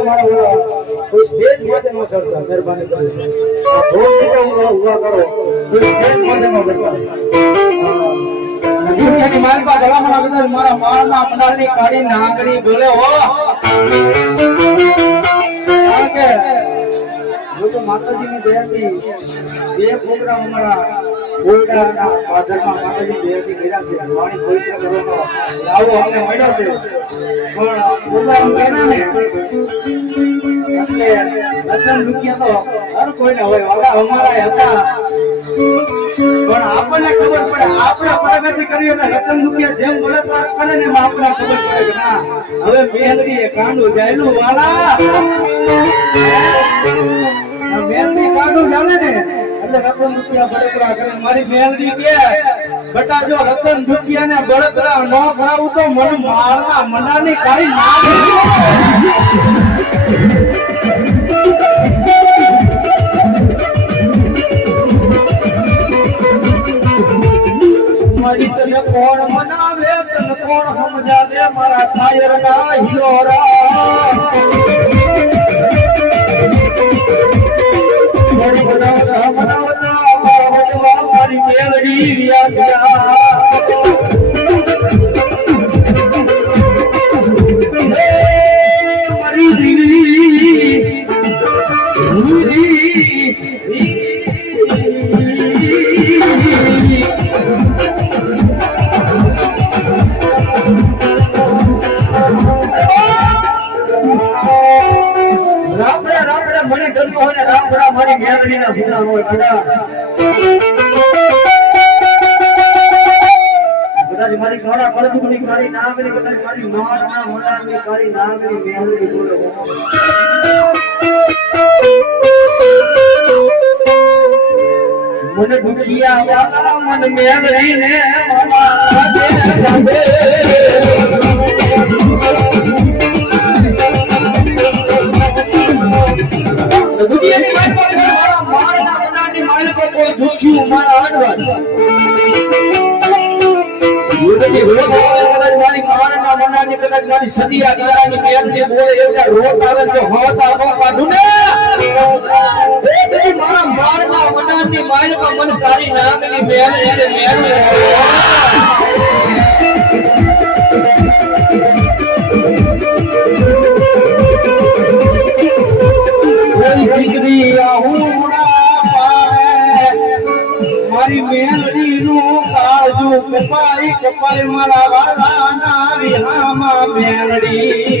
તમારા કોઈ સ્ટેજ માટે ન કરતા, મહેરબાની કરીને. ઊભા કરો. સ્ટેજ માટે ન કરતા. દુનિયાની મારી પાસે ભલામણ મારા માળના મનાલની કાળી નાગણી બોલે, હો. કારણ તો માતાજીની દયાથી બે પ્રોગ્રામ અમારા લાવો અમને મળ્યો છે. પણ પ્રોગ્રામ કર્યા ને એટલે રતન રૂપિયા તો હર કોઈને હોય. વાલા અમારા હતા. પણ આપણને ખબર પડે, આપણે પ્રગતિ કરી એટલે રતન રૂપિયા જેમ બોલે કરે ને આપણને ખબર પડે ના, હવે મેહંદી એ કાંડું જાયલું આ મેહંદી કાંડું જાણે ને. મારી મેહંદી કે બટા રતન રૂપિયા ને બળતરા ન કરાવું તો મને મારના મનાની ના મારી. તને કોણ મનાવે, તને કોણ સમજાવે? મારા સાયર ના હિલોરા. મને ગમતો હોય ને રામડા મારી મેળવીના ભૂલા હોય કદાચ મારી ઘોડા કળજુગની કાળી નાગરી કદાચ મારી મારના મોડાની કાળી મને ભૂખિયા વાલા મન મેળવી ને યુવતી રોજ મારી માળના મનાની કદાચ મારી સદિયા દીકરાની પ્રેમની બોલે એવડા રોટ આવે તો હોતા નો કાઢું ને એ બધી મારા માળના મનાની માલિક મને તારી નાગની બેન એને મેળવે. મારી મેલડી નું કાજુ કપાઈ કપાઈ મારા વાલા ના વિહામાં મેલડી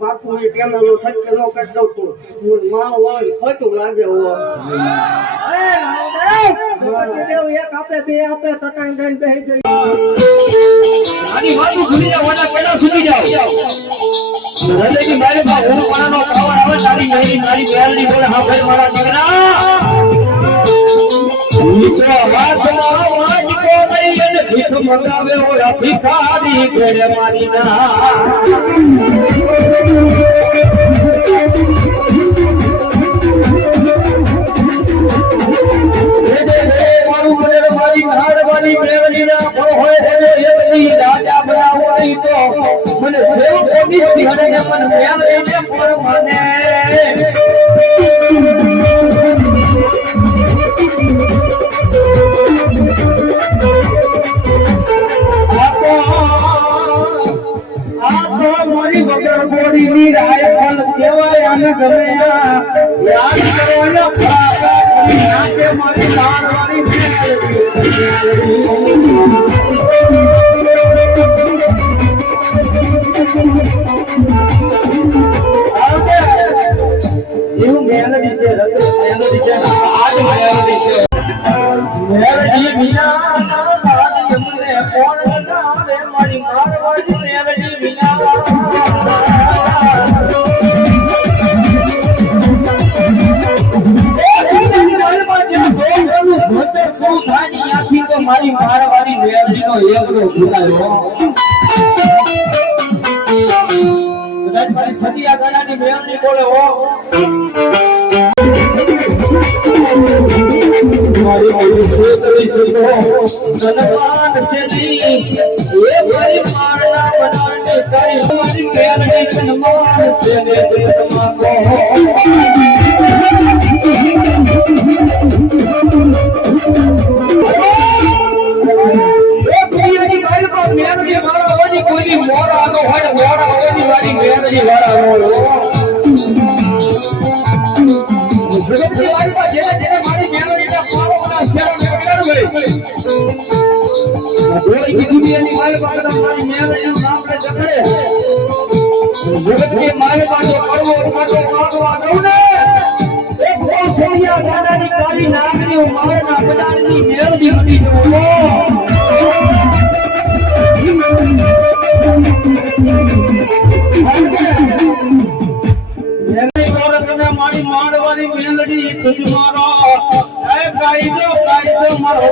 પાકું હોય કેમેરો શક્ય ન દઉં તો હું મારો વાળ ખોટું લાગે હો એક આપે બે આપે તટાઈ દઈને બેસી ગઈ આની વાતું ભૂલી જાવ અને પેલા સુધી જાવ હૃદયની મારી માં હું મારાનો પાવર આવે, તારી મેરી મારી મેરડી બોલે, હા ભાઈ, મારા દીકરા વાતમાં વાજકો ભીખ મંગાવે ઓલા ભિખારી ઘરે મારી ના. મને મારી હાડવાની સિંહ ના મને સેવકોની મન મેરડી ને પણ મને ગોળીની પણ કેવાય અને ગમે યાદ કરો ને ફાકા કરી નાખે મારી લાડવાની મારવાની એકલો ભૂલાયો. કદાચ મારી સદિયા ગાનાની મેળવી બોલે હો. મારી પ્રેમમાં કહો. જકડે જગતની મારી પાસે મારી મારવાની મેલડી તુજ મારો. કાયદો કાયદો મારો